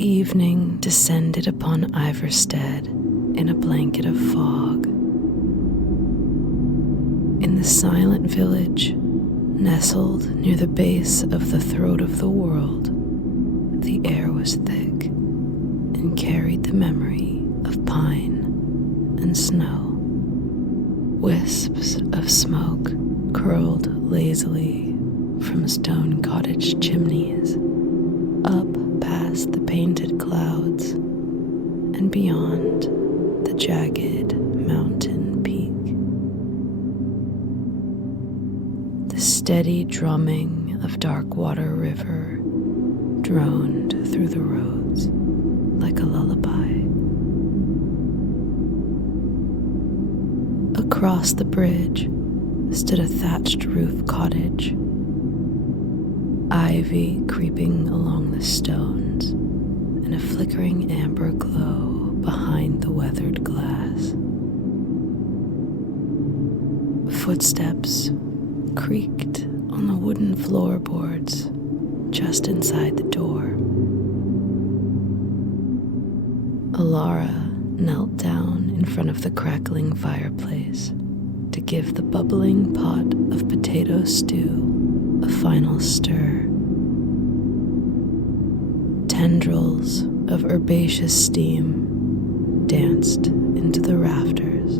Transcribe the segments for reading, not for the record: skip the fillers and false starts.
evening descended upon Ivarstead in a blanket of fog. In the silent village, nestled near the base of the throat of the world, the air was thick and carried the memory of pine and snow. Wisps of smoke curled lazily from stone cottage chimneys, up past the painted clouds and beyond the jagged mountain peak. The steady drumming of Darkwater River droned through the roads like a lullaby. Across the bridge stood a thatched roof cottage, ivy creeping along the stones and a flickering amber glow behind the weathered glass. Footsteps creaked on the wooden floorboards just inside the door. Alara knelt down in front of the crackling fireplace to give the bubbling pot of potato stew a final stir. Tendrils of herbaceous steam danced into the rafters,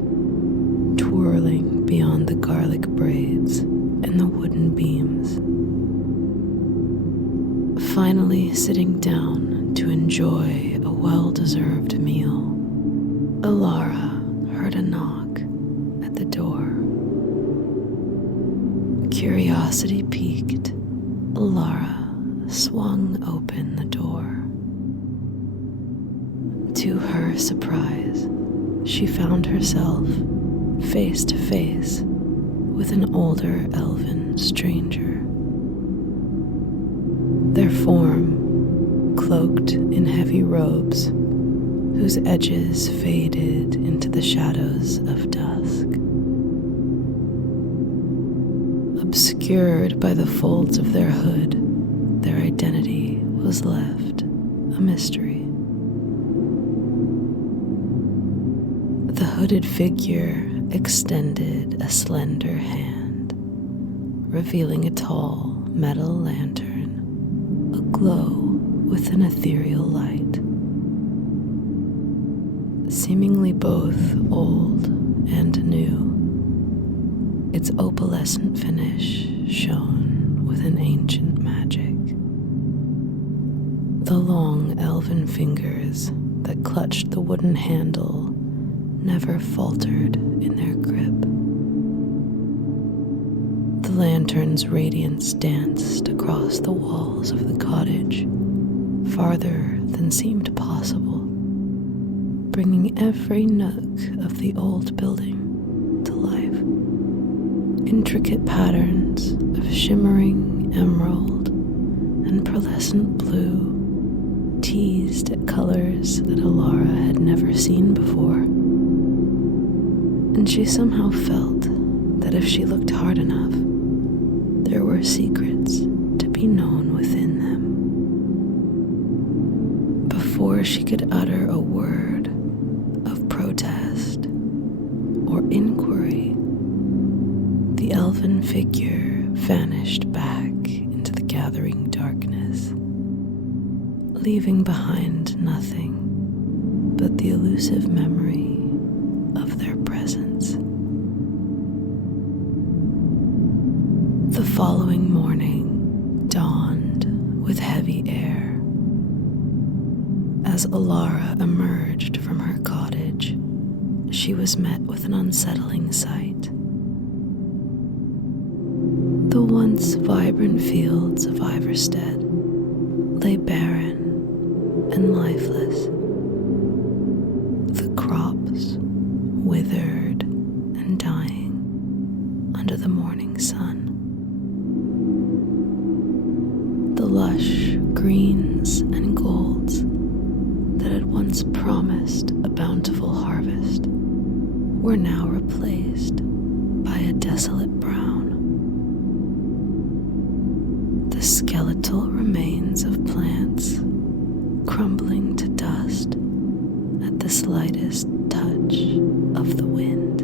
twirling beyond the garlic braids and the wooden beams. Finally sitting down to enjoy a well-deserved meal, Alara heard a knock at the door. Curiosity piqued, Alara swung open the door. To her surprise, she found herself face to face with an older elven stranger. Their form, cloaked in heavy robes, whose edges faded into the shadows of dusk. Obscured by the folds of their hood, their identity was left a mystery. The hooded figure extended a slender hand, revealing a tall metal lantern aglow with an ethereal light. Seemingly both old and new, its opalescent finish shone with an ancient magic. The long elven fingers that clutched the wooden handle never faltered in their grip. The lantern's radiance danced across the walls of the cottage, farther than seemed possible, bringing every nook of the old building to life. Intricate patterns of shimmering emerald and pearlescent blue teased at colors that Alara had never seen before. And she somehow felt that if she looked hard enough, there were secrets to be known within them. Before she could utter a word of protest or inquiry, the elven figure vanished back into the gathering darkness, leaving behind nothing but the elusive memory of their presence. The following morning dawned with heavy air. As Alara emerged from her cottage, she was met with an unsettling sight. The once vibrant fields of Ivarstead lay barren and lifeless, the crops withered and dying under the morning sun. The lush greens and golds that had once promised a bountiful harvest were now replaced by a desolate brown. The skeletal remains of plants crumbling to dust at the slightest touch of the wind.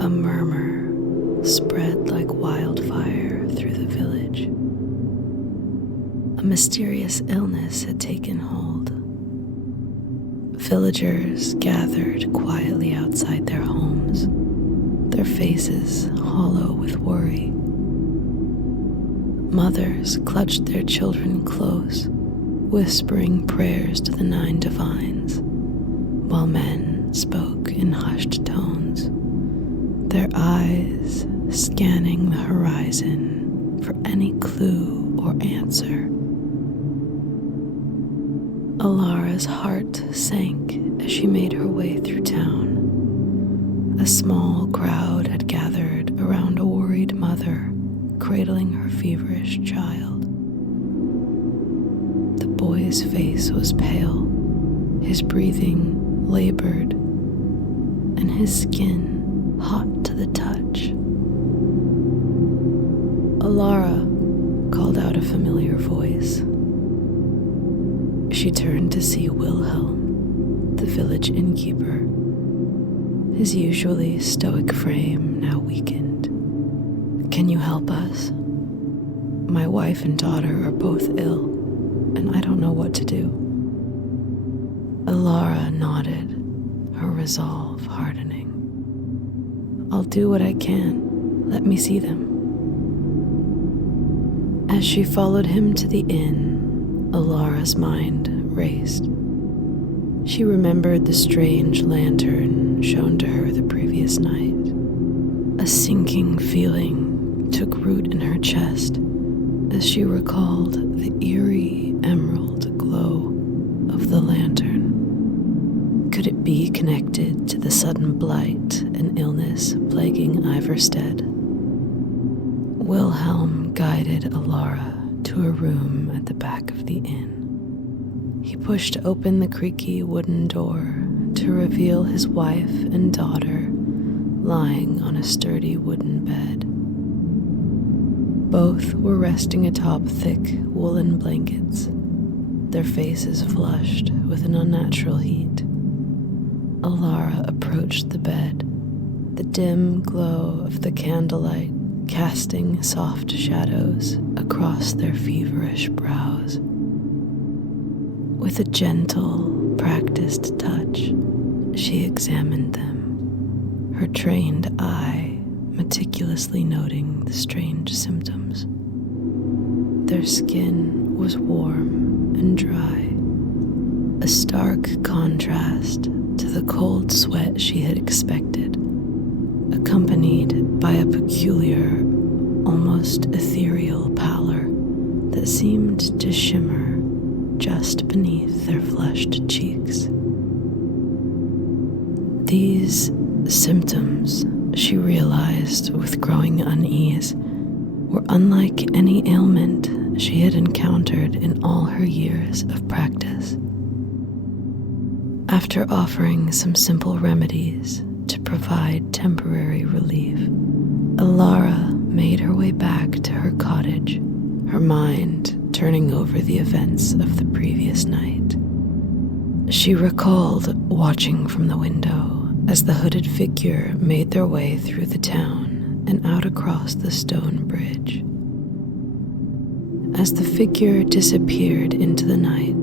A murmur spread like wildfire through the village. A mysterious illness had taken hold. Villagers gathered quietly outside their homes, their faces hollow with worry. Mothers clutched their children close, whispering prayers to the 9 divines, while men spoke in hushed tones, their eyes scanning the horizon for any clue or answer. Alara's heart sank as she made her way through town. A small crowd had gathered around a worried mother cradling her feverish child. The boy's face was pale, his breathing labored, and his skin hot to the touch. Alara called out a familiar voice. She turned to see Wilhelm, the village innkeeper, his usually stoic frame now weakened. "Can you help us? My wife and daughter are both ill, and I don't know what to do." Alara nodded, her resolve hardening. "I'll do what I can. Let me see them." As she followed him to the inn, Alara's mind raced. She remembered the strange lantern shown to her the previous night. A sinking feeling took root in her chest as she recalled the eerie emerald glow of the lantern. Could it be connected to the sudden blight and illness plaguing Ivarstead? Wilhelm guided Alara to a room at the back of the inn. He pushed open the creaky wooden door to reveal his wife and daughter lying on a sturdy wooden bed. Both were resting atop thick woolen blankets, their faces flushed with an unnatural heat. Alara approached the bed, the dim glow of the candlelight casting soft shadows across their feverish brows. With a gentle, practiced touch, she examined them, her trained eye meticulously noting the strange symptoms. Their skin was warm and dry, a stark contrast to the cold sweat she had expected, accompanied by a peculiar, almost ethereal pallor that seemed to shimmer just beneath their flushed cheeks. These symptoms, she realized with growing unease, were unlike any ailment she had encountered in all her years of practice. After offering some simple remedies to provide temporary relief, Alara made her way back to her cottage, her mind turning over the events of the previous night. She recalled watching from the window as the hooded figure made their way through the town and out across the stone bridge. As the figure disappeared into the night,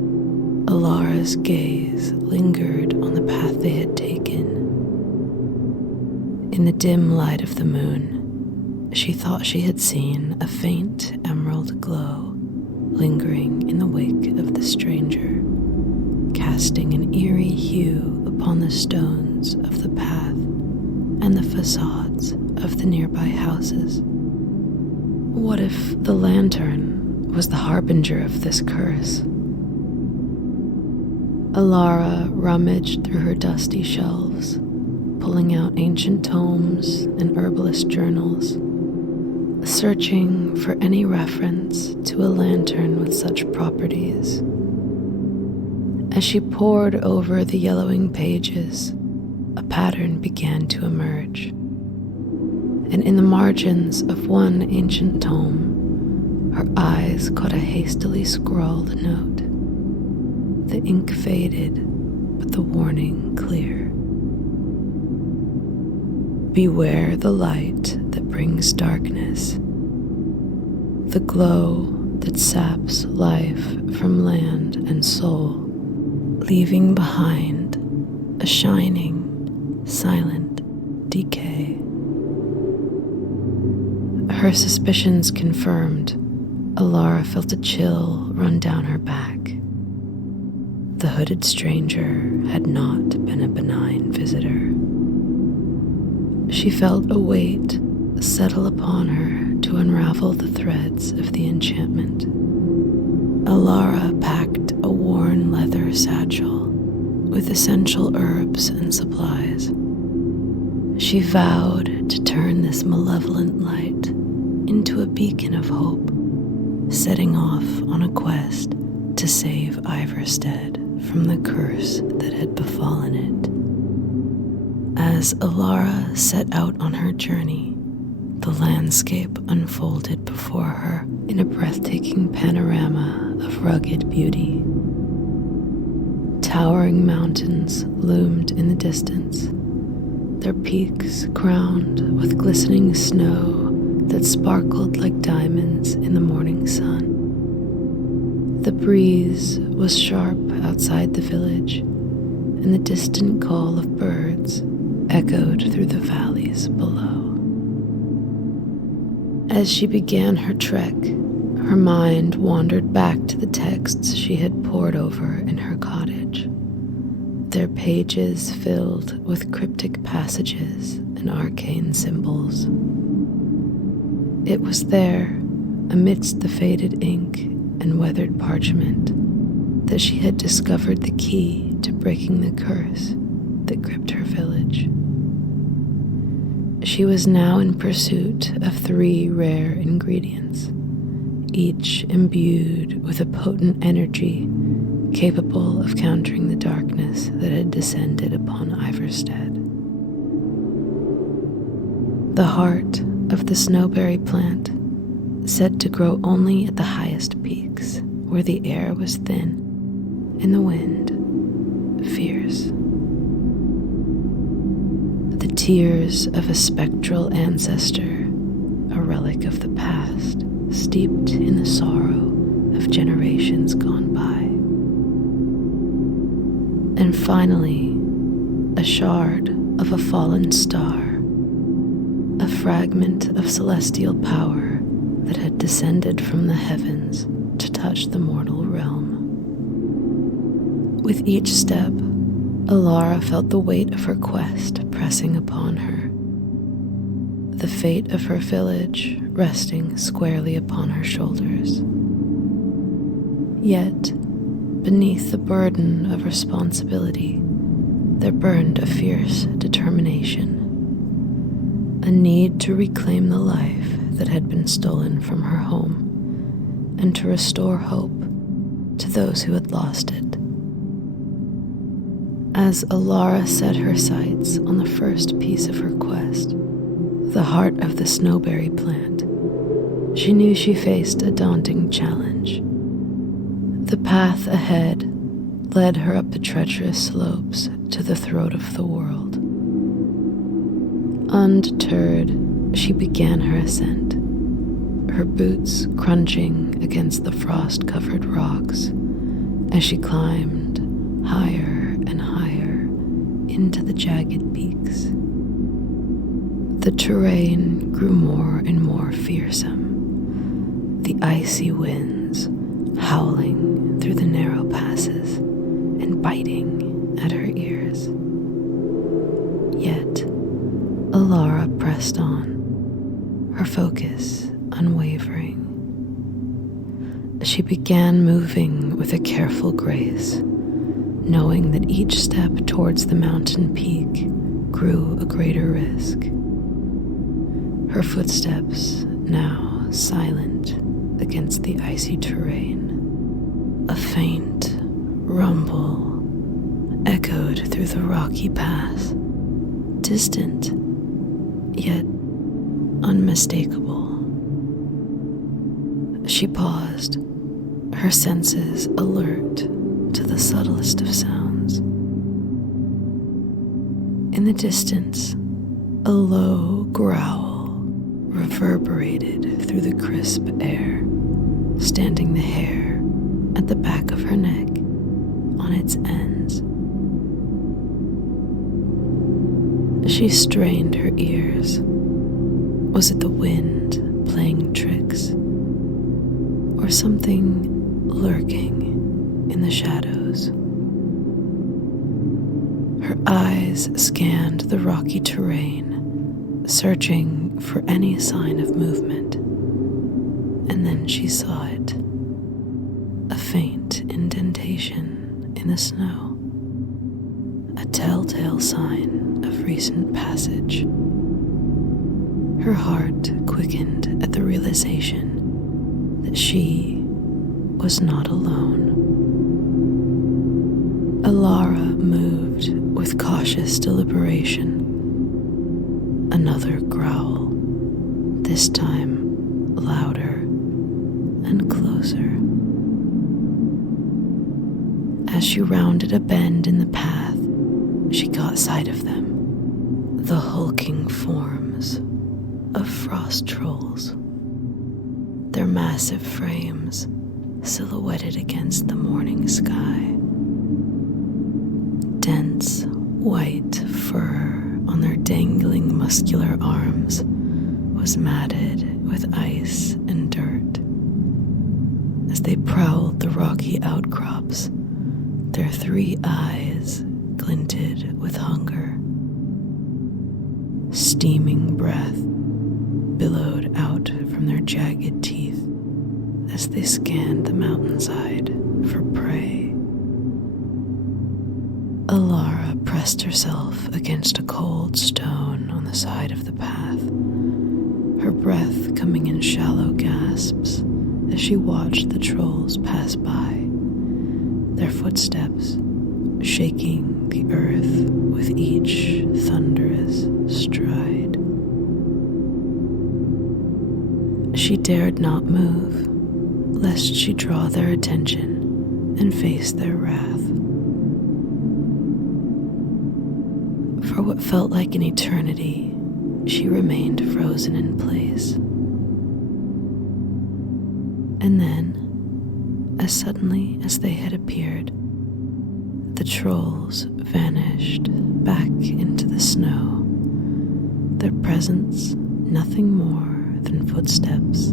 Alara's gaze lingered on the path they had taken. In the dim light of the moon, she thought she had seen a faint emerald glow lingering in the wake of the stranger, casting an eerie hue upon the stones of the path and the facades of the nearby houses. What if the lantern was the harbinger of this curse? Alara rummaged through her dusty shelves, pulling out ancient tomes and herbalist journals, searching for any reference to a lantern with such properties. As she pored over the yellowing pages, a pattern began to emerge, and in the margins of one ancient tome, her eyes caught a hastily scrawled note. The ink faded, but the warning clear. Beware the light that brings darkness, the glow that saps life from land and soul, leaving behind a shining, silent decay. Her suspicions confirmed, Alara felt a chill run down her back. The hooded stranger had not been a benign visitor. She felt a weight settle upon her to unravel the threads of the enchantment. Alara packed a worn leather satchel with essential herbs and supplies. She vowed to turn this malevolent light into a beacon of hope, setting off on a quest to save Ivarstead from the curse that had befallen it. As Alara set out on her journey, the landscape unfolded before her in a breathtaking panorama of rugged beauty. Towering mountains loomed in the distance, their peaks crowned with glistening snow that sparkled like diamonds in the morning sun. The breeze was sharp outside the village, and the distant call of birds echoed through the valleys below. As she began her trek, her mind wandered back to the texts she had pored over in her cottage, their pages filled with cryptic passages and arcane symbols. It was there, amidst the faded ink and weathered parchment, that she had discovered the key to breaking the curse that gripped her village. She was now in pursuit of 3 rare ingredients, each imbued with a potent energy capable of countering the darkness that had descended upon Ivarstead. The heart of the snowberry plant, said to grow only at the highest peaks, where the air was thin and the wind fierce. The tears of a spectral ancestor, a relic of the past, steeped in the sorrow of generations gone by. And finally, a shard of a fallen star, a fragment of celestial power that had descended from the heavens to touch the mortal realm. With each step, Alara felt the weight of her quest pressing upon her, the fate of her village resting squarely upon her shoulders. Yet, beneath the burden of responsibility, there burned a fierce determination, a need to reclaim the life that had been stolen from her home, and to restore hope to those who had lost it. As Alara set her sights on the first piece of her quest, the heart of the snowberry plant, she knew she faced a daunting challenge. The path ahead led her up the treacherous slopes to the throat of the world. Undeterred, she began her ascent, her boots crunching against the frost-covered rocks as she climbed higher and higher into the jagged peaks. The terrain grew more and more fearsome, the icy winds howling through the narrow passes and biting at her ears. Yet, Alara pressed on, her focus unwavering. She began moving with a careful grace, knowing that each step towards the mountain peak grew a greater risk. Her footsteps now silent against the icy terrain. A faint rumble echoed through the rocky pass, distant yet unmistakable. She paused, her senses alert to the subtlest of sounds. In the distance, a low growl reverberated through the crisp air, standing the hair at the back of her neck on its ends. She strained her ears. Was it the wind playing tricks, or something lurking in the shadows? Her eyes scanned the rocky terrain, searching for any sign of movement, and then she saw it. A faint indentation in the snow, a telltale sign of recent passage. Her heart quickened at the realization that she was not alone. Alara moved with cautious deliberation. Another growl, this time louder and closer. As she rounded a bend in the path, she caught sight of them, the hulking forms of frost trolls, their massive frames silhouetted against the morning sky. Dense white fur on their dangling muscular arms was matted with ice and dirt. As they prowled the rocky outcrops, their 3 eyes glinted with hunger. Steaming breath billowed out from their jagged teeth as they scanned the mountainside for prey. Alara pressed herself against a cold stone on the side of the path, her breath coming in shallow gasps as she watched the trolls pass by, their footsteps shaking the earth with each thunderous stride. She dared not move, lest she draw their attention and face their wrath. For what felt like an eternity, she remained frozen in place. And then, as suddenly as they had appeared, the trolls vanished back into the snow, their presence nothing more than footsteps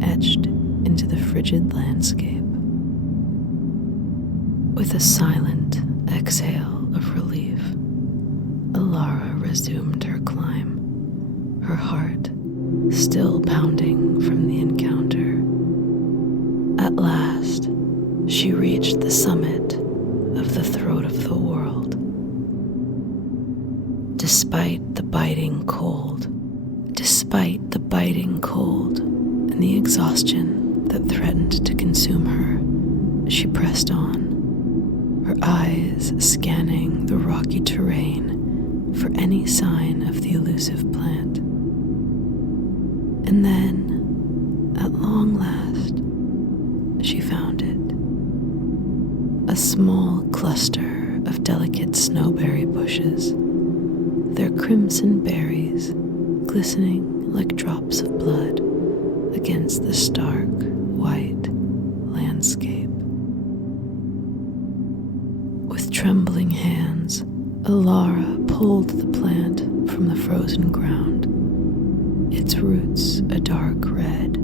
etched into the frigid landscape. With a silent exhale of relief, Alara resumed her climb, her heart still pounding from the encounter. At last, she reached the summit of the throat of the world. Despite the biting cold and the exhaustion that threatened to consume her, she pressed on, her eyes scanning the rocky terrain for any sign of the elusive plant. And then, at long last, she found it. A small cluster of delicate snowberry bushes, their crimson berries glistening like drops of blood against the stark white landscape. With trembling hands, Alara pulled the plant from the frozen ground, its roots a dark red.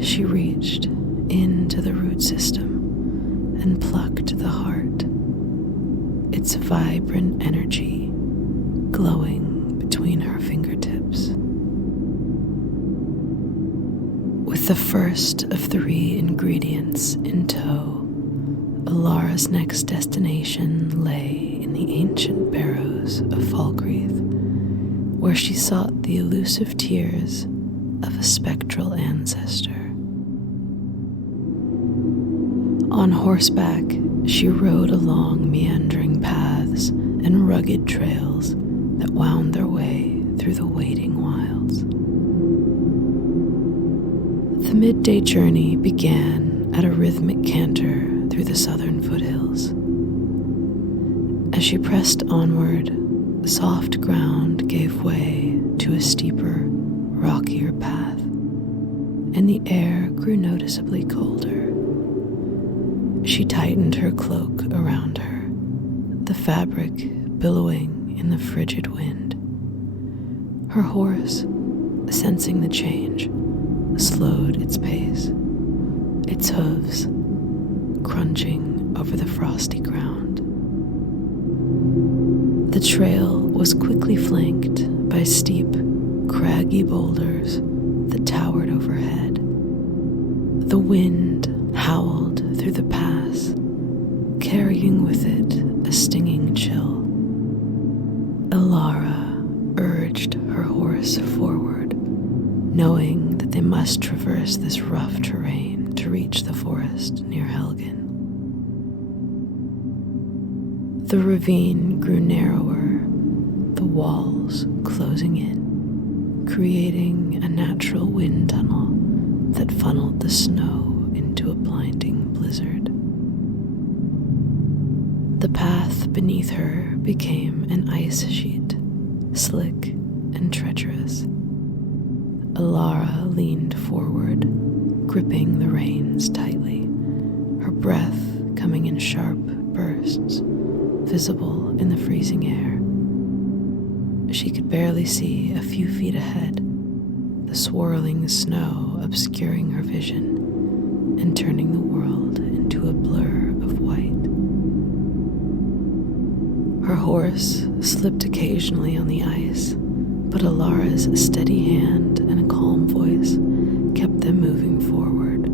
She reached into the root system and plucked the heart, its vibrant energy glowing between her fingertips. With the first of 3 ingredients in tow, Alara's next destination lay in the ancient barrows of Falkreath, where she sought the elusive tears of a spectral ancestor. On horseback, she rode along meandering paths and rugged trails that wound their way through the waiting wilds. The midday journey began at a rhythmic canter through the southern foothills. As she pressed onward, the soft ground gave way to a steeper, rockier path, and the air grew noticeably colder. She tightened her cloak around her, the fabric billowing in the frigid wind. Her horse, sensing the change, slowed its pace, its hooves crunching over the frosty ground. The trail was quickly flanked by steep, craggy boulders that towered overhead. The wind howled through the pass, carrying with it a stinging chill. Ilara urged her horse forward, knowing that they must traverse this rough terrain to reach the forest near Helgen. The ravine grew narrower, the walls closing in, creating a natural wind tunnel that funneled the snow into a blinding blizzard. The path beneath her became an ice sheet, slick and treacherous. Ilara leaned forward, gripping the reins tightly, her breath coming in sharp bursts, visible in the freezing air. She could barely see a few feet ahead, the swirling snow obscuring her vision and turning the world into a blur of white. Her horse slipped occasionally on the ice, but Ilara's steady hand and a calm voice kept them moving forward.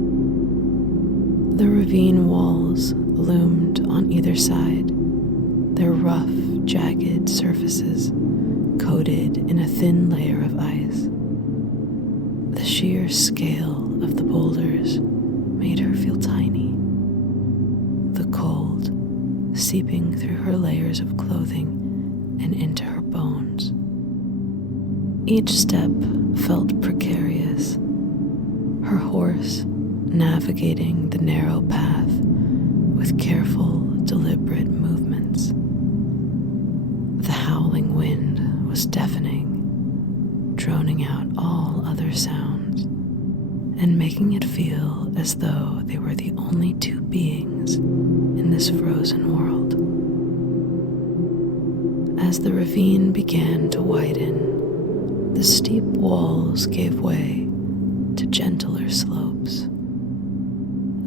The ravine walls loomed on either side, their rough, jagged surfaces coated in a thin layer of ice. The sheer scale of the boulders made her feel tiny, the cold seeping through her layers of clothing and into her bones. Each step felt precarious, her horse navigating the narrow path with careful, deliberate movements. The howling wind was deafening, droning out all other sounds, and making it feel as though they were the only two beings in this frozen world. As the ravine began to widen, the steep walls gave way to gentler slopes.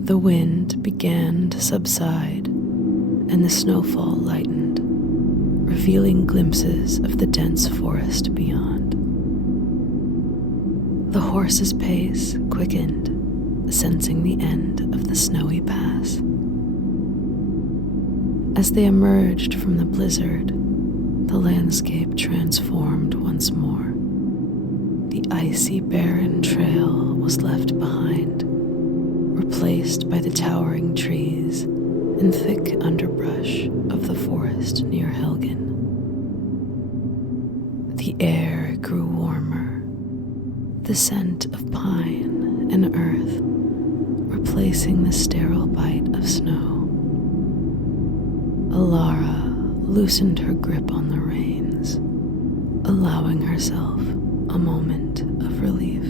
The wind began to subside, and the snowfall lightened, revealing glimpses of the dense forest beyond. The horse's pace quickened, sensing the end of the snowy pass. As they emerged from the blizzard, the landscape transformed once more. The icy, barren trail was left behind, replaced by the towering trees and thick underbrush of the forest near Helgen. The air grew warmer, the scent of pine and earth replacing the sterile bite of snow. Ilara loosened her grip on the reins, allowing herself a moment of relief.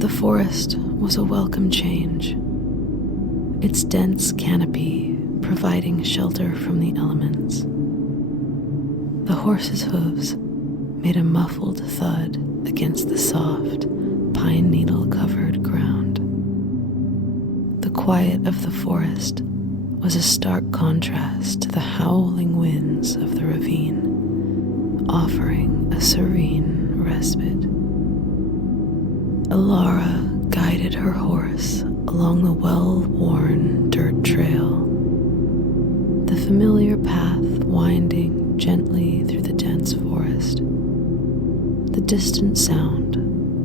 The forest was a welcome change, its dense canopy providing shelter from the elements. The horse's hooves made a muffled thud against the soft, pine needle-covered ground. The quiet of the forest was a stark contrast to the howling winds of the ravine, offering a serene respite. Ilara guided her horse along the well-worn dirt trail, the familiar path winding gently through the dense forest, the distant sound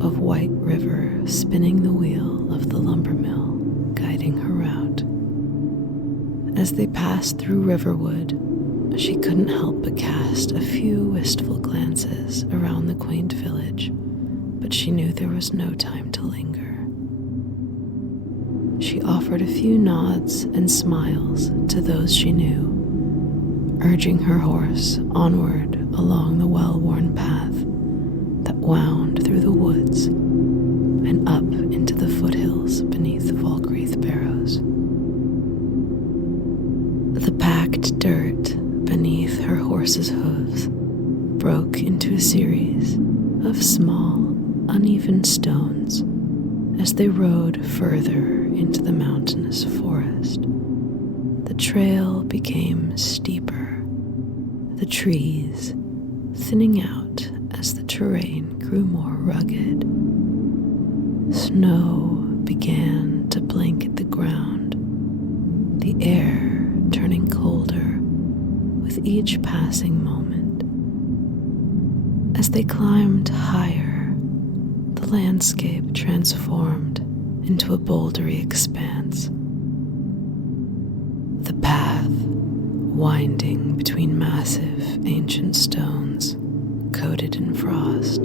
of White River spinning the wheel of the lumber mill guiding her route. As they passed through Riverwood, she couldn't help but cast a few wistful glances around the quaint village, but she knew there was no time to linger. She offered a few nods and smiles to those she knew, urging her horse onward along the well-worn path that wound through the woods and up into the foothills beneath Falkreath Barrows. The packed dirt beneath her horse's hooves broke into a series of small, uneven stones as they rode further into the mountainous forest. The trail became steeper, the trees thinning out as the terrain grew more rugged. Snow began to blanket the ground, the air turning colder with each passing moment. As they climbed higher, the landscape transformed into a bouldery expanse. The path, winding between massive ancient stones coated in frost.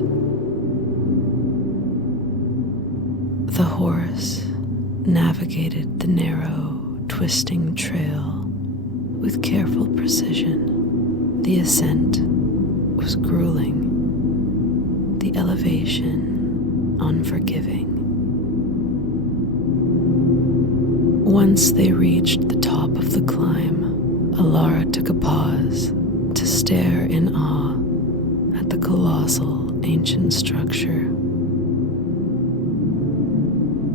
The horse navigated the narrow, twisting trail with careful precision. The ascent was grueling, the elevation unforgiving. Once they reached the top of the climb, Alara took a pause to stare in awe at the colossal ancient structure.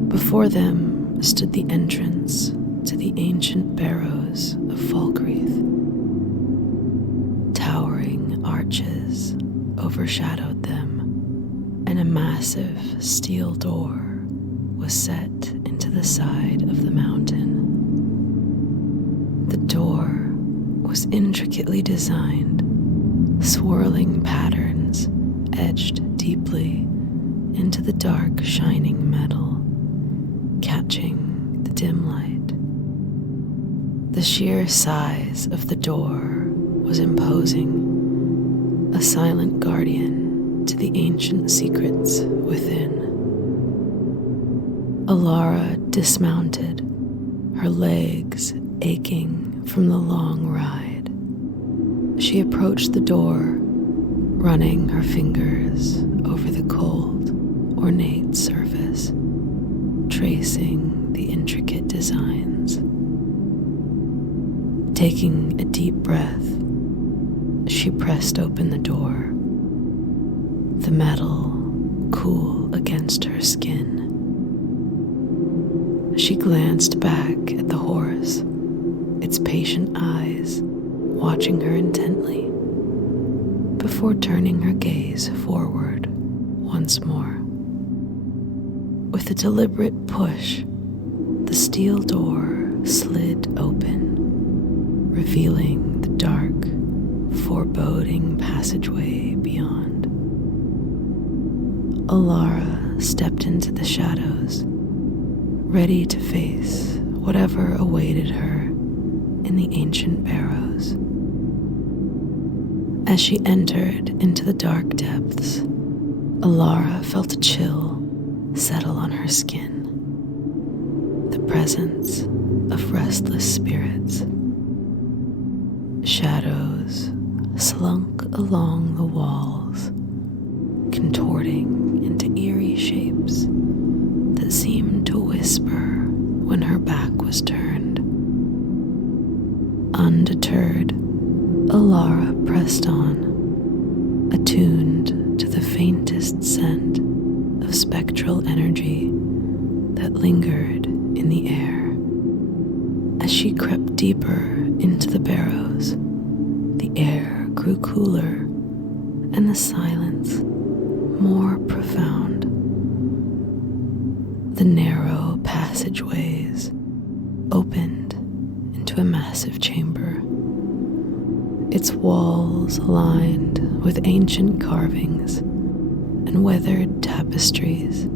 Before them stood the entrance to the ancient barrows of Falkreath. Towering arches overshadowed them, and a massive steel door was set into the side of the mountain. The door was intricately designed, swirling patterns etched deeply into the dark, shining metal, catching the dim light. The sheer size of the door was imposing, a silent guardian to the ancient secrets within. Alara dismounted, her legs aching from the long ride. She approached the door, running her fingers over the cold, ornate surface, tracing the intricate designs. Taking a deep breath, she pressed open the door, the metal cool against her skin. She glanced back at the horse, its patient eyes watching her intently, before turning her gaze forward once more. With a deliberate push, the steel door slid open, revealing the dark, foreboding passageway beyond. Alara stepped into the shadows, ready to face whatever awaited her in the ancient barrows. As she entered into the dark depths, Alara felt a chill settle on her skin, the presence of restless spirits. Shadows slunk along the walls, contorting into eerie shapes that seemed to whisper when her back was turned. Undeterred, Alara pressed on, attuned to the faintest scent of spectral energy that lingered in the air. As she crept deeper into the barrows, the air grew cooler and the silence more profound. The narrow passageways opened into a massive chamber, its walls lined with ancient carvings and weathered tapestries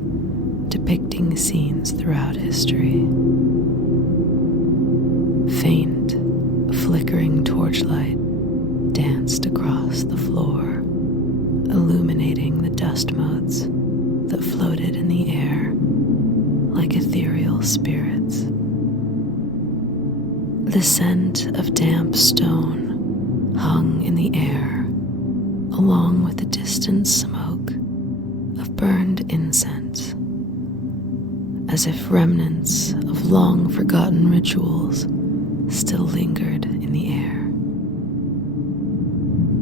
depicting scenes throughout history. Faint, flickering torchlight danced across the floor, illuminating the dust motes that floated in the air like ethereal spirits. The scent of damp stone hung in the air, along with the distant smoke of burned incense, as if remnants of long-forgotten rituals still lingered in the air.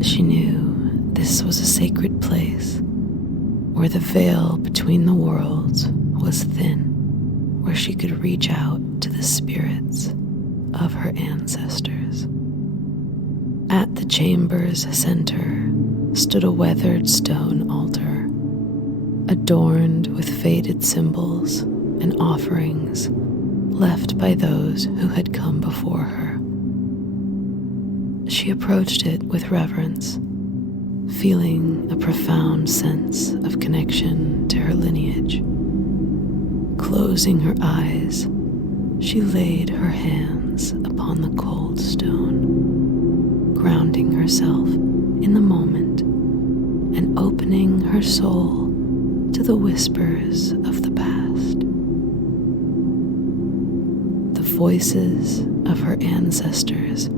She knew this was a sacred place where the veil between the worlds was thin, where she could reach out to the spirits of her ancestors. At the chamber's center stood a weathered stone altar, adorned with faded symbols and offerings left by those who had come before her. She approached it with reverence, feeling a profound sense of connection to her lineage. Closing her eyes, she laid her hands upon the cold stone, grounding herself in the moment and opening her soul to the whispers of the past. The voices of her ancestors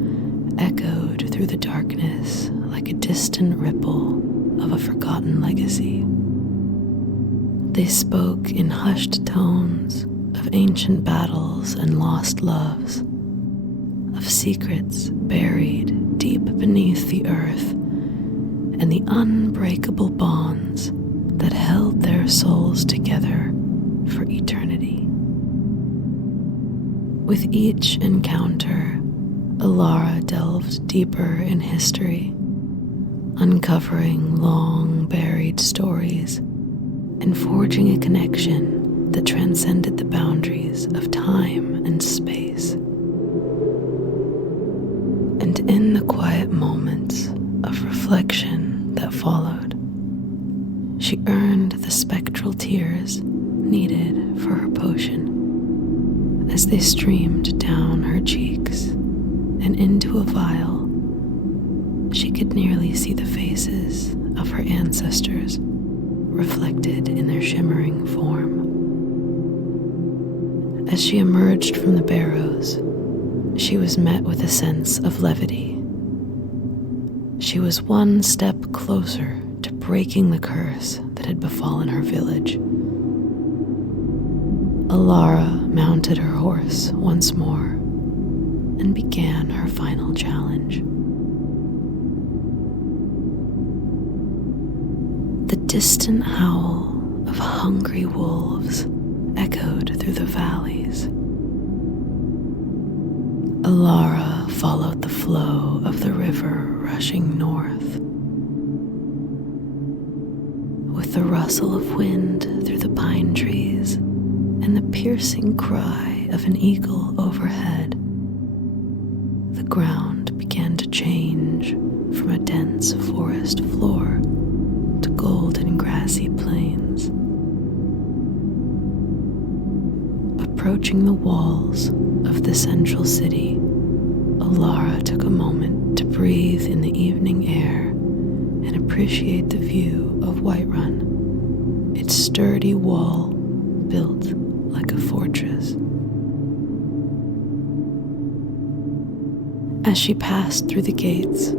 echoed through the darkness like a distant ripple of a forgotten legacy. They spoke in hushed tones of ancient battles and lost loves, of secrets buried deep beneath the earth, and the unbreakable bonds that held their souls together for eternity. With each encounter, Alara delved deeper in history, uncovering long-buried stories and forging a connection that transcended the boundaries of time and space. And in the quiet moments of reflection that followed, she earned the spectral tears needed for her potion as they streamed down her cheeks and into a vial. She could nearly see the faces of her ancestors reflected in their shimmering form. As she emerged from the barrows, she was met with a sense of levity. She was one step closer to breaking the curse that had befallen her village. Alara mounted her horse once more and began her final challenge. The distant howl of hungry wolves echoed through the valleys. Alara followed the flow of the river rushing north. With the rustle of wind through the pine trees and the piercing cry of an eagle overhead, the ground began to change from a dense forest floor to golden grassy plains. Approaching the walls of the central city, Alara took a moment to breathe in the evening air and appreciate the view of Whiterun, its sturdy wall built like a fortress. As she passed through the gates,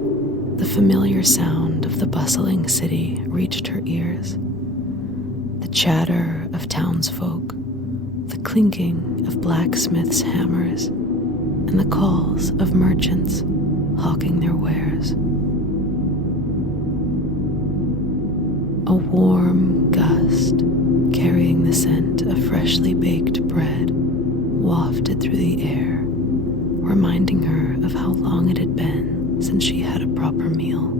the familiar sound of the bustling city reached her ears. The chatter of townsfolk, the clinking of blacksmiths' hammers, and the calls of merchants hawking their wares. A warm gust carrying the scent of freshly baked bread wafted through the air, reminding her of how long it had been since she had a proper meal.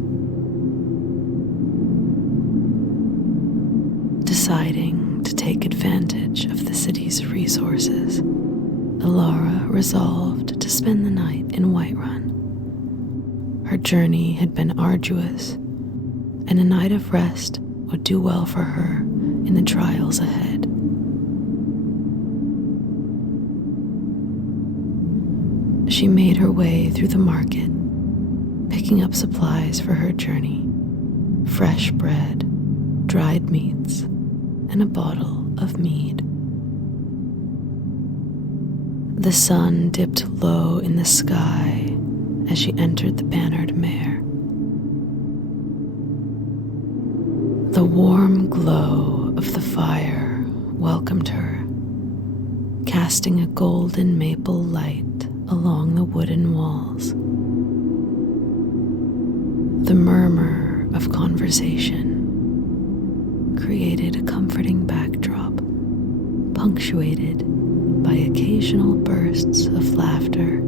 Deciding to take advantage of the city's resources, Alara resolved to spend the night in Whiterun. Her journey had been arduous, and a night of rest would do well for her in the trials ahead. She made her way through the market, picking up supplies for her journey: fresh bread, dried meats, and a bottle of mead. The sun dipped low in the sky as she entered the bannered mare. The warm glow of the fire welcomed her, casting a golden maple light along the wooden walls. The murmur of conversation created a comforting backdrop, punctuated by occasional bursts of laughter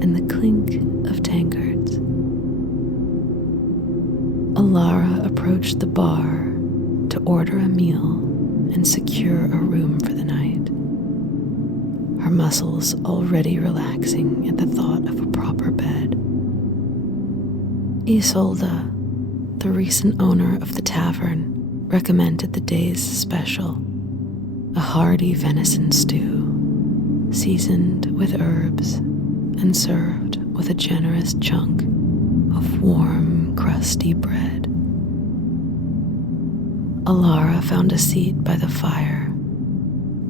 and the clink of tankards. Alara approached the bar to order a meal and secure a room for the night, her muscles already relaxing at the thought of a proper bed. Isolde, the recent owner of the tavern, recommended the day's special, a hearty venison stew, seasoned with herbs and served with a generous chunk of warm, crusty bread. Alara found a seat by the fire,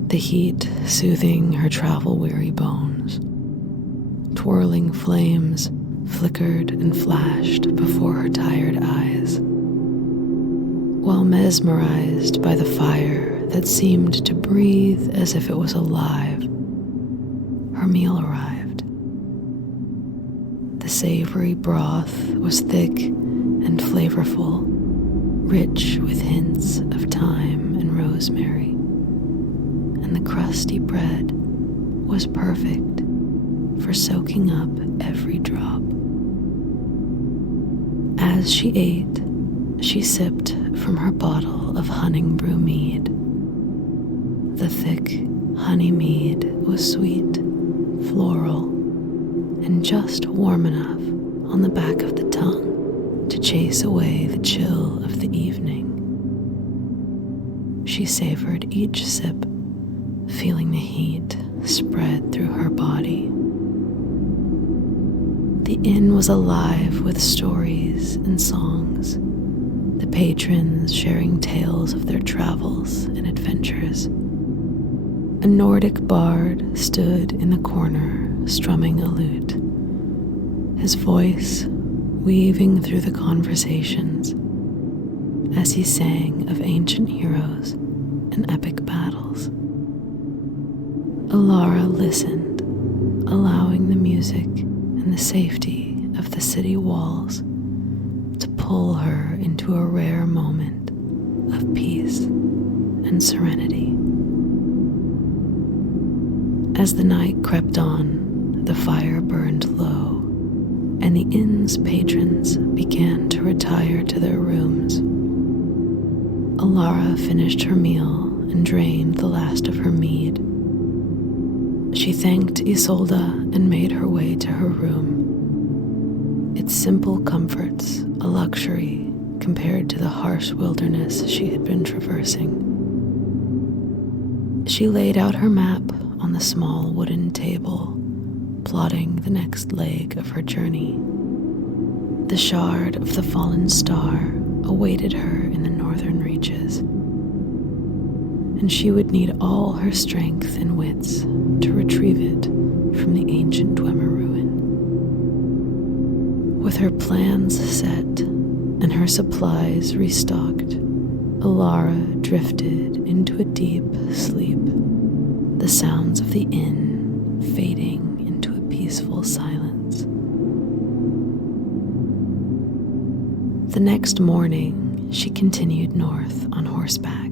the heat soothing her travel-weary bones. Twirling flames flickered and flashed before her tired eyes. While mesmerized by the fire that seemed to breathe as if it was alive, her meal arrived. The savory broth was thick and flavorful, rich with hints of thyme and rosemary, and the crusty bread was perfect for soaking up every drop. As she ate, she sipped from her bottle of Honningbrew mead. The thick honey mead was sweet, floral, and just warm enough on the back of the tongue to chase away the chill of the evening. She savored each sip, feeling the heat spread through her body. The inn was alive with stories and songs, the patrons sharing tales of their travels and adventures. A Nordic bard stood in the corner strumming a lute, his voice weaving through the conversations as he sang of ancient heroes and epic battles. Alara listened, allowing the music and the safety of the city walls to pull her into a rare moment of peace and serenity. As the night crept on, the fire burned low, and the inn's patrons began to retire to their rooms. Alara finished her meal and drained the last of her mead. She thanked Isolde and made her way to her room. Its simple comforts a luxury compared to the harsh wilderness she had been traversing. She laid out her map on the small wooden table, plotting the next leg of her journey. The shard of the fallen star awaited her in the northern reaches, and she would need all her strength and wits to retrieve it from the ancient Dwemer ruin. With her plans set and her supplies restocked, Alara drifted into a deep sleep, the sounds of the inn fading into a peaceful silence. The next morning, she continued north on horseback,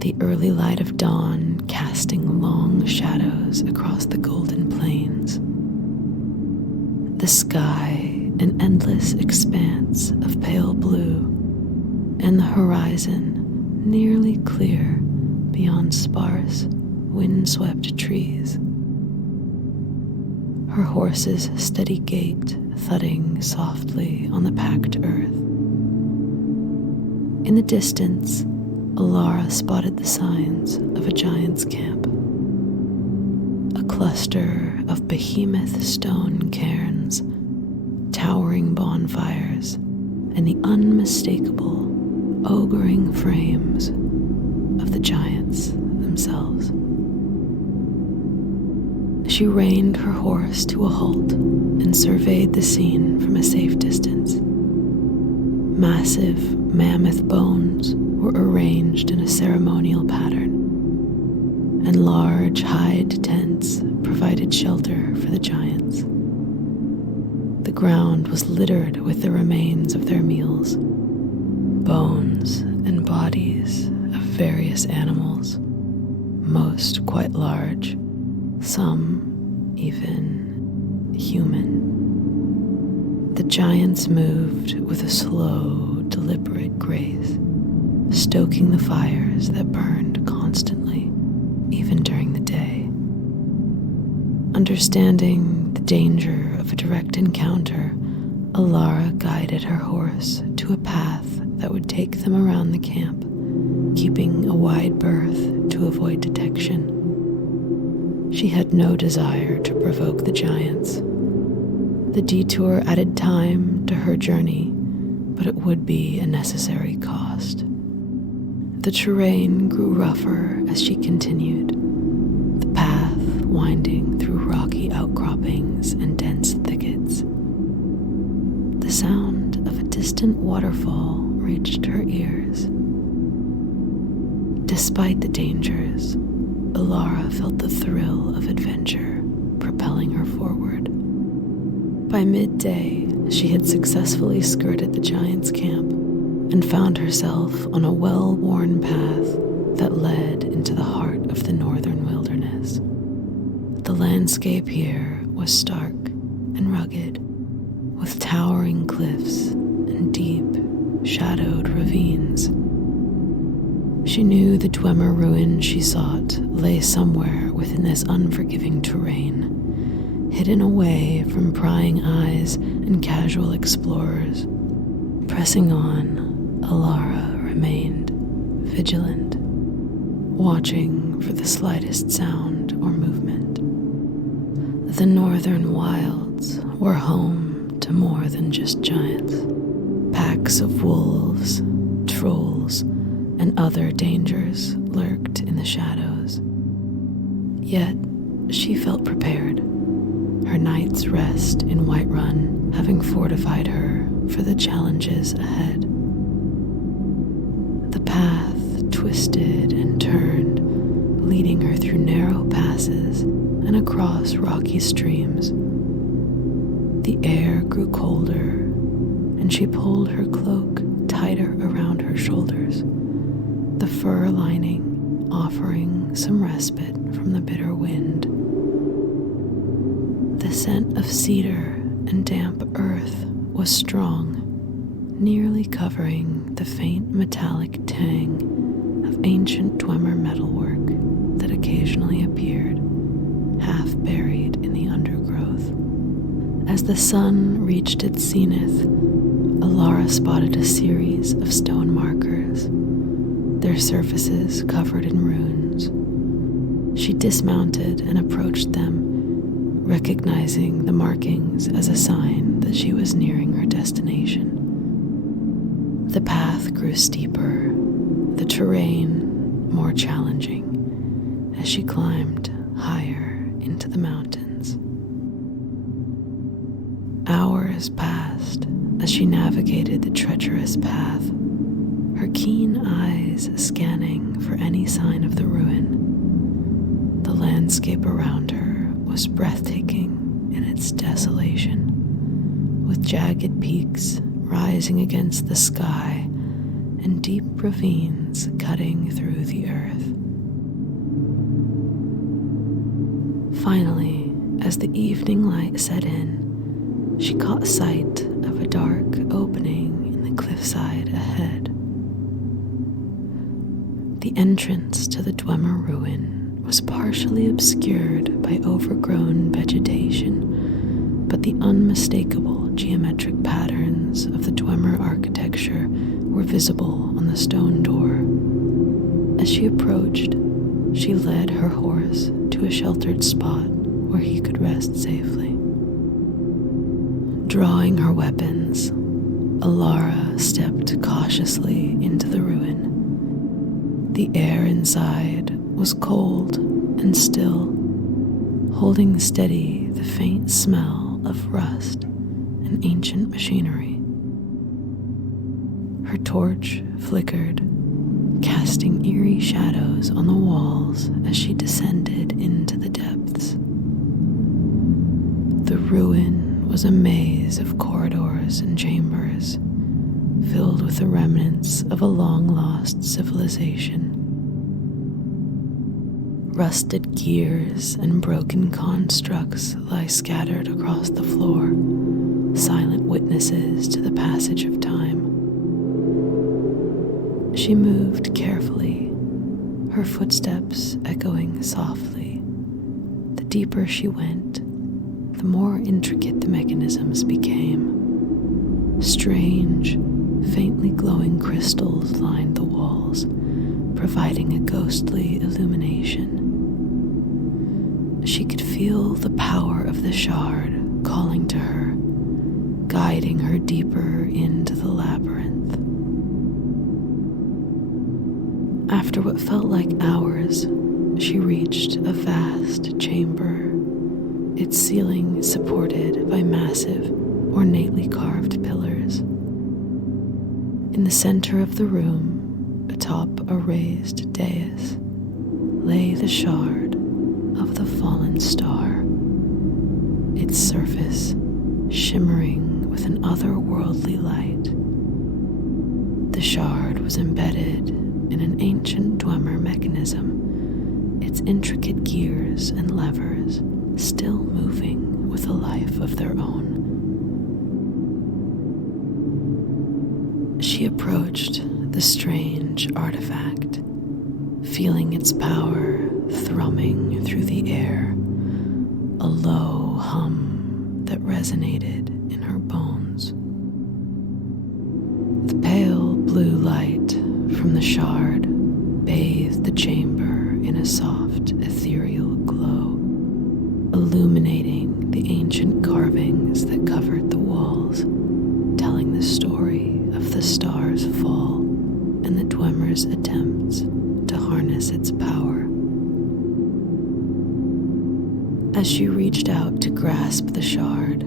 the early light of dawn casting long shadows across the golden plains. The sky, an endless expanse of pale blue, and the horizon nearly clear beyond sparse, wind-swept trees. Her horse's steady gait thudding softly on the packed earth. In the distance, Alara spotted the signs of a giant's camp. A cluster of behemoth stone cairns, towering bonfires, and the unmistakable ogring frames of the giants themselves. She reined her horse to a halt and surveyed the scene from a safe distance. Massive mammoth bones were arranged in a ceremonial pattern, and large hide tents provided shelter for the giants. The ground was littered with the remains of their meals, bones and bodies of various animals, most quite large, some even human. The giants moved with a slow, deliberate grace, stoking the fires that burned constantly, even during the day. Understanding the danger of a direct encounter, Alara guided her horse to a path that would take them around the camp, keeping a wide berth to avoid detection. She had no desire to provoke the giants. The detour added time to her journey, but it would be a necessary cost. The terrain grew rougher as she continued, the path winding through rocky outcroppings and dense thickets. The sound of a distant waterfall reached her ears. Despite the dangers, Alara felt the thrill of adventure propelling her forward. By midday, she had successfully skirted the giants' camp and found herself on a well-worn path that led into the heart of the northern wilderness. The landscape here was stark and rugged, with towering cliffs and deep, shadowed ravines. She knew the Dwemer ruin she sought lay somewhere within this unforgiving terrain, hidden away from prying eyes and casual explorers. Pressing on, Alara remained vigilant, watching for the slightest sound or movement. The northern wilds were home to more than just giants. Packs of wolves, trolls, and other dangers lurked in the shadows. Yet, she felt prepared, her night's rest in Whiterun having fortified her for the challenges ahead. The path twisted and turned, leading her through narrow passes and across rocky streams. The air grew colder, and she pulled her cloak tighter around her shoulders, the fur lining offering some respite from the bitter wind. The scent of cedar and damp earth was strong, nearly covering the faint metallic tang of ancient Dwemer metalwork that occasionally appeared, half buried in the undergrowth. As the sun reached its zenith, Alara spotted a series of stone markers, their surfaces covered in runes. She dismounted and approached them, recognizing the markings as a sign that she was nearing her destination. The path grew steeper, the terrain more challenging, as she climbed higher into the mountains. Hours passed as she navigated the treacherous path, her keen eyes scanning for any sign of the ruin. The landscape around her was breathtaking in its desolation, with jagged peaks rising against the sky and deep ravines cutting through the earth. Finally, as the evening light set in, she caught sight of a dark opening in the cliffside ahead. The entrance to the Dwemer ruin was partially obscured by overgrown vegetation, but the unmistakable geometric patterns of the Dwemer architecture were visible on the stone door. As she approached, she led her horse to a sheltered spot where he could rest safely. Drawing her weapons, Alara stepped cautiously into the ruin. The air inside was cold and still, holding steady the faint smell of rust and ancient machinery. Her torch flickered, casting eerie shadows on the walls as she descended into the depths. The ruin was a maze of corridors and chambers, filled with the remnants of a long-lost civilization. Rusted gears and broken constructs lie scattered across the floor, silent witnesses to the passage of time. She moved carefully, her footsteps echoing softly. The deeper she went, the more intricate the mechanisms became. Strange, faintly glowing crystals lined the walls, providing a ghostly illumination. She could feel the power of the shard calling to her, guiding her deeper into the labyrinth. After what felt like hours, she reached a vast chamber, its ceiling supported by massive, ornately carved pillars. In the center of the room, atop a raised dais, lay the shard of the fallen star, its surface shimmering with an otherworldly light. The shard was embedded in an ancient Dwemer mechanism, its intricate gears and levers still moving with a life of their own. She approached the strange artifact, feeling its power thrumming through the air, a low hum that resonated in her bones. The pale blue light from the shard bathed the chamber in a soft, ethereal glow, illuminating the ancient carvings that covered the walls, telling the story of the star's fall and the Dwemer's attempts to harness its power. As she reached out to grasp the shard,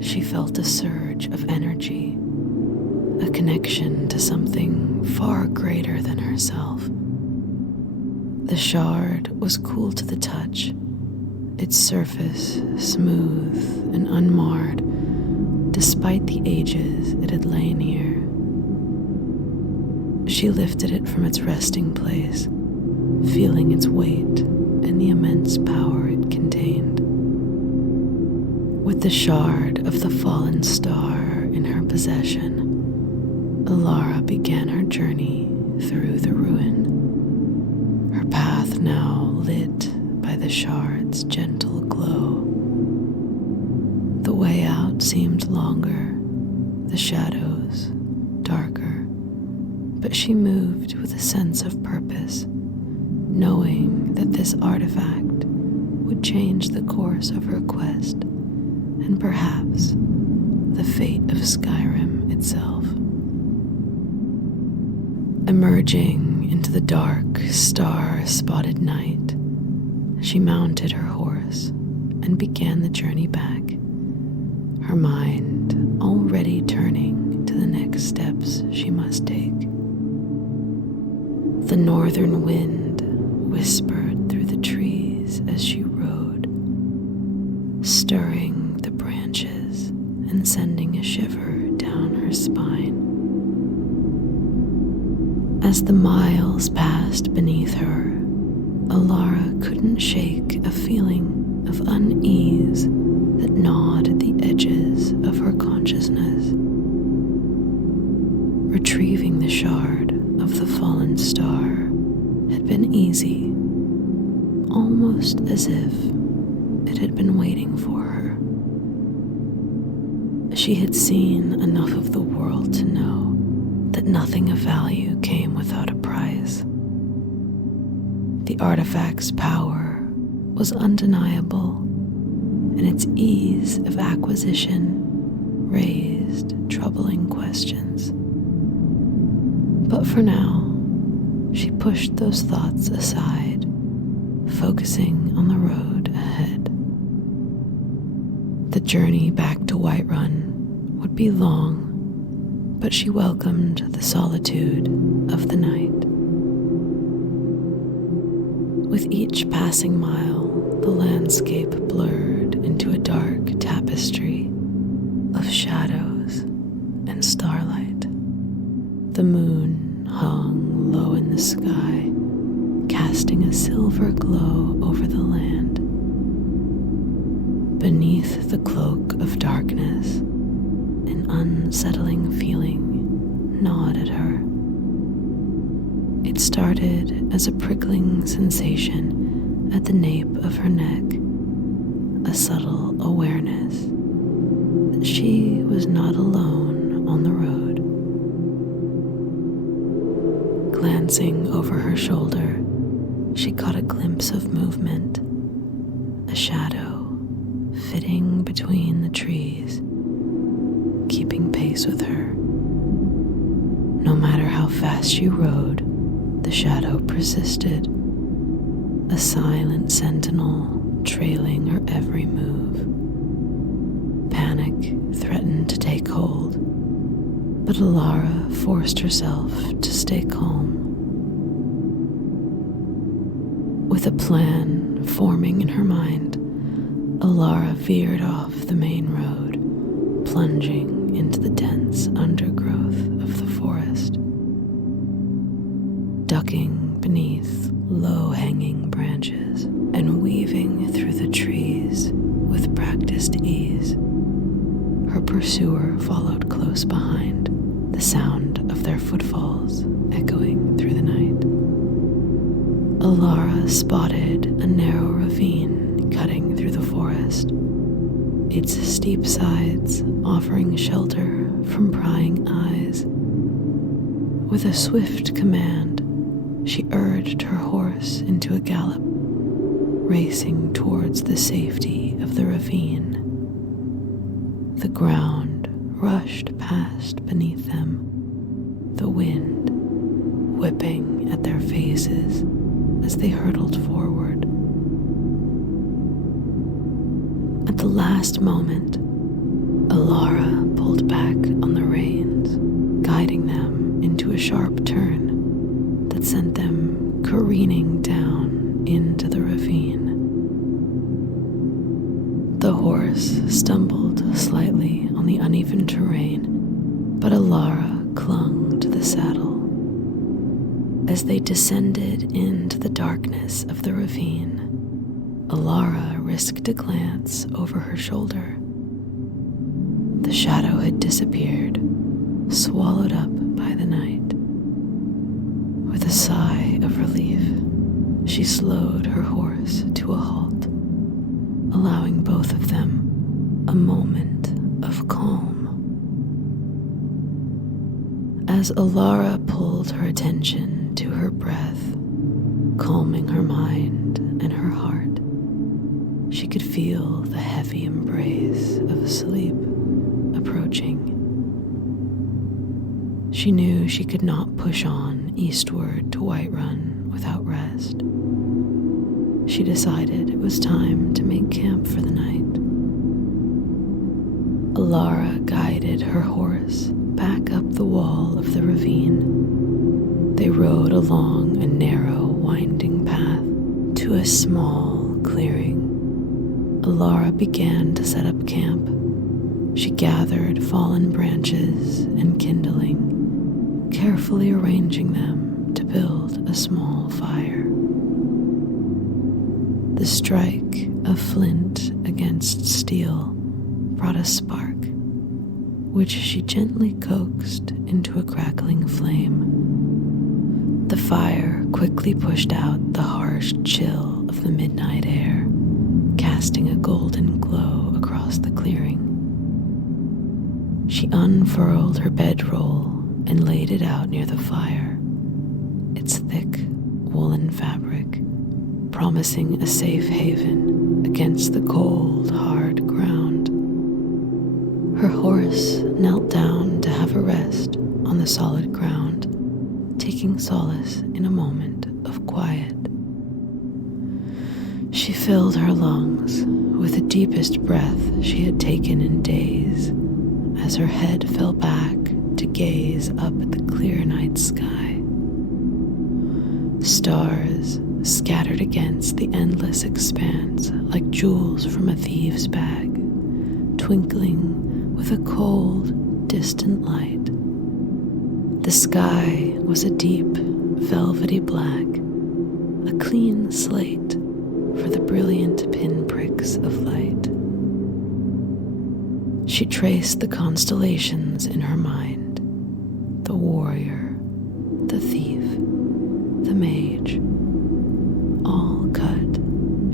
she felt a surge of energy, a connection to something far greater than herself. The shard was cool to the touch, its surface smooth and unmarred, despite the ages it had lain here. She lifted it from its resting place, feeling its weight and the immense power it contained. With the shard of the fallen star in her possession, Alara began her journey through the ruin, her path now lit by the shard's gentle glow. The way out seemed longer, the shadows darker, but she moved with a sense of purpose, knowing that this artifact would change the course of her quest and perhaps the fate of Skyrim itself. Emerging into the dark, star-spotted night, she mounted her horse and began the journey back, her mind already turning to the next steps she must take. The northern wind whispered through the trees as she rode, stirring the branches and sending a shiver down her spine. As the miles passed beneath her, Alara couldn't shake a feeling of unease that gnawed at the edges of her consciousness. Retrieving the shard of the fallen star had been easy, almost as if it had been waiting for her. She had seen enough of the world to know that nothing of value came without a price. The artifact's power was undeniable, and its ease of acquisition raised troubling questions. But for now, she pushed those thoughts aside, focusing on the road ahead. The journey back to Whiterun would be long, but she welcomed the solitude of the night. With each passing mile, the landscape blurred into a dark tapestry of shadows and starlight. The moon hung low in the sky, casting a silver glow over the land. Beneath the cloak of darkness, an unsettling feeling gnawed at her. It started as a prickling sensation at the nape of her neck, a subtle awareness that she was not alone on the road. Glancing over her shoulder, she caught a glimpse of movement, a shadow fitting between the trees, keeping pace with her. No matter how fast she rode, the shadow persisted, a silent sentinel trailing her every move. Panic threatened to take hold, but Alara forced herself to stay calm. With a plan forming in her mind, Alara veered off the main road, plunging into the dense undergrowth of the forest. Ducking beneath low-hanging branches and weaving through the trees with practiced ease, her pursuer followed close behind, the sound of their footfalls echoing through the night. Alara spotted a narrow ravine cutting through the forest, its steep sides offering shelter from prying eyes. With a swift command, she urged her horse into a gallop, racing towards the safety of the ravine. The ground rushed past beneath them, the wind whipping at their faces as they hurtled forward. At the last moment, Alara pulled back on the reins, guiding them into a sharp turn that sent them careening down into the ravine. The horse stumbled slightly on the uneven terrain, but Alara clung to the saddle. As they descended into the darkness of the ravine, Alara risked a glance over her shoulder. The shadow had disappeared, swallowed up by the night. With a sigh of relief, she slowed her horse to a halt, allowing both of them a moment of calm. As Alara pulled her attention to her breath, calming her mind and her heart, she could feel the heavy embrace of sleep approaching. She knew she could not push on eastward to Whiterun without rest. She decided it was time to make camp for the night. Alara guided her horse back up the wall of the ravine. They rode along a narrow, winding path to a small clearing. Alara began to set up camp. She gathered fallen branches and kindling, carefully arranging them to build a small fire. The strike of flint against steel brought a spark, which she gently coaxed into a crackling flame. The fire quickly pushed out the harsh chill of the midnight air, casting a golden glow across the clearing. She unfurled her bedroll and laid it out near the fire, its thick woolen fabric promising a safe haven against the cold, hard ground. Her horse knelt down to have a rest on the solid ground, taking solace in a moment of quiet. She filled her lungs with the deepest breath she had taken in days as her head fell back to gaze up at the clear night sky. Stars scattered against the endless expanse like jewels from a thief's bag, twinkling with a cold, distant light. The sky was a deep, velvety black, a clean slate for the brilliant pinpricks of light. She traced the constellations in her mind: the warrior, the thief, the mage, all cut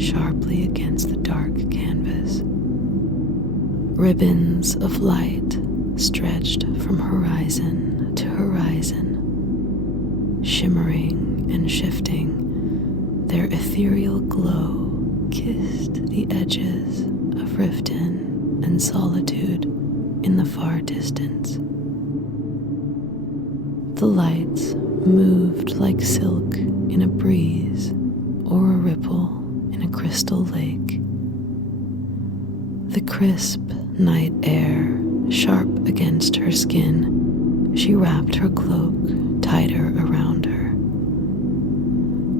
sharply against the dark canvas. Ribbons of light stretched from horizon to horizon, shimmering and shifting. Their ethereal glow kissed the edges of Riften and solitude in the far distance. The lights moved like silk in a breeze or a ripple in a crystal lake. The crisp night air sharp against her skin, she wrapped her cloak tighter around her.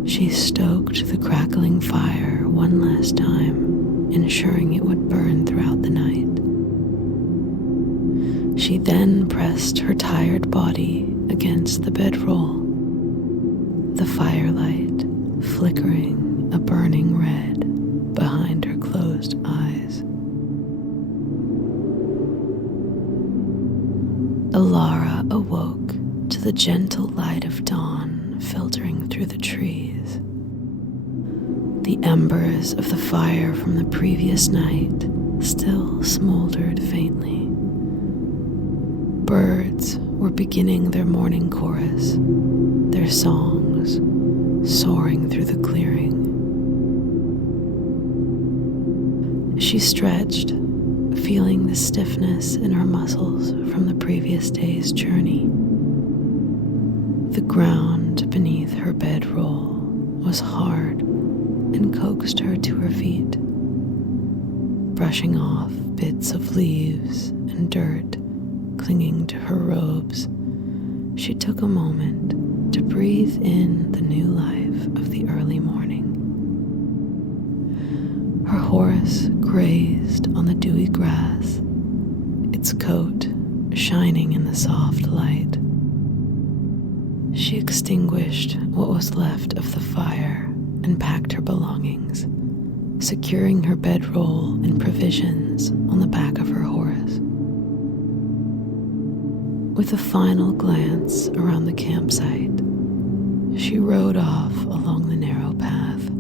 She stoked the crackling fire one last time, ensuring it would burn throughout the night. She then pressed her tired body against the bedroll, the firelight flickering a burning red behind her closed eyes. Alara awoke to the gentle light of dawn filtering through the trees. The embers of the fire from the previous night still smoldered faintly. Birds were beginning their morning chorus, their songs soaring through the clearing. She stretched, feeling the stiffness in her muscles from the previous day's journey. The ground beneath her bedroll was hard and coaxed her to her feet. Brushing off bits of leaves and dirt clinging to her robes, she took a moment to breathe in the new life of the early morning. Her horse grazed on the dewy grass, its coat shining in the soft light. She extinguished what was left of the fire and packed her belongings, securing her bedroll and provisions on the back of her horse. With a final glance around the campsite, she rode off along the narrow path.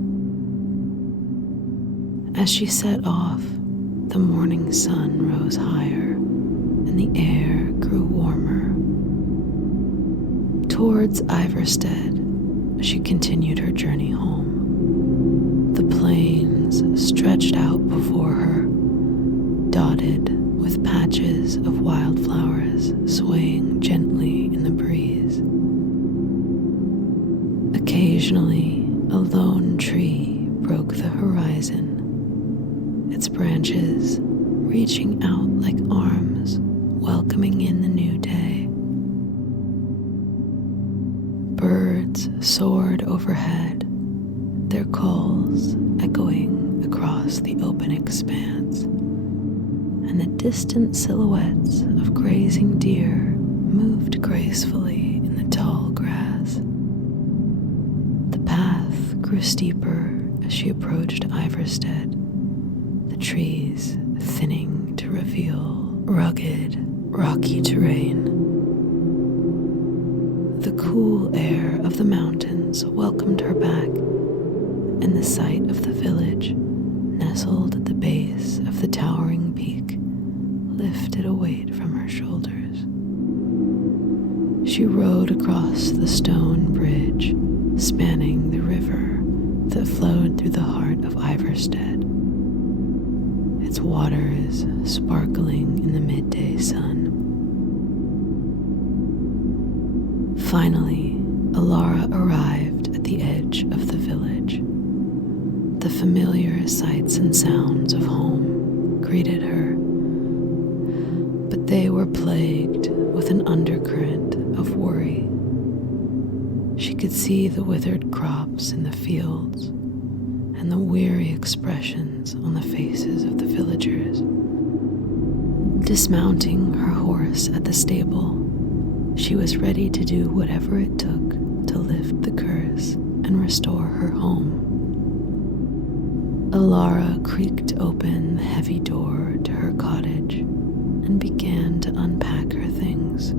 As she set off, the morning sun rose higher and the air grew warmer. Towards Ivarstead, she continued her journey home. The plains stretched out before her, dotted with patches of wildflowers swaying gently in the breeze. Occasionally, a lone tree broke the horizon, its branches reaching out like arms, welcoming in the new day. Birds soared overhead, their calls echoing across the open expanse, and the distant silhouettes of grazing deer moved gracefully in the tall grass. The path grew steeper as she approached Ivarstead, the trees thinning to reveal rugged, rocky terrain. The cool air of the mountains welcomed her back, and the sight of the village, nestled at the base of the towering peak, lifted a weight from her shoulders. She rode across the stone bridge, spanning the river that flowed through the heart of Ivarstead. its waters sparkling in the midday sun. Finally, Alara arrived at the edge of the village. The familiar sights and sounds of home greeted her, but they were plagued with an undercurrent of worry. She could see the withered crops in the fields and the weary expressions on the faces of the villagers. Dismounting her horse at the stable, she was ready to do whatever it took to lift the curse and restore her home. Alara creaked open the heavy door to her cottage and began to unpack her things.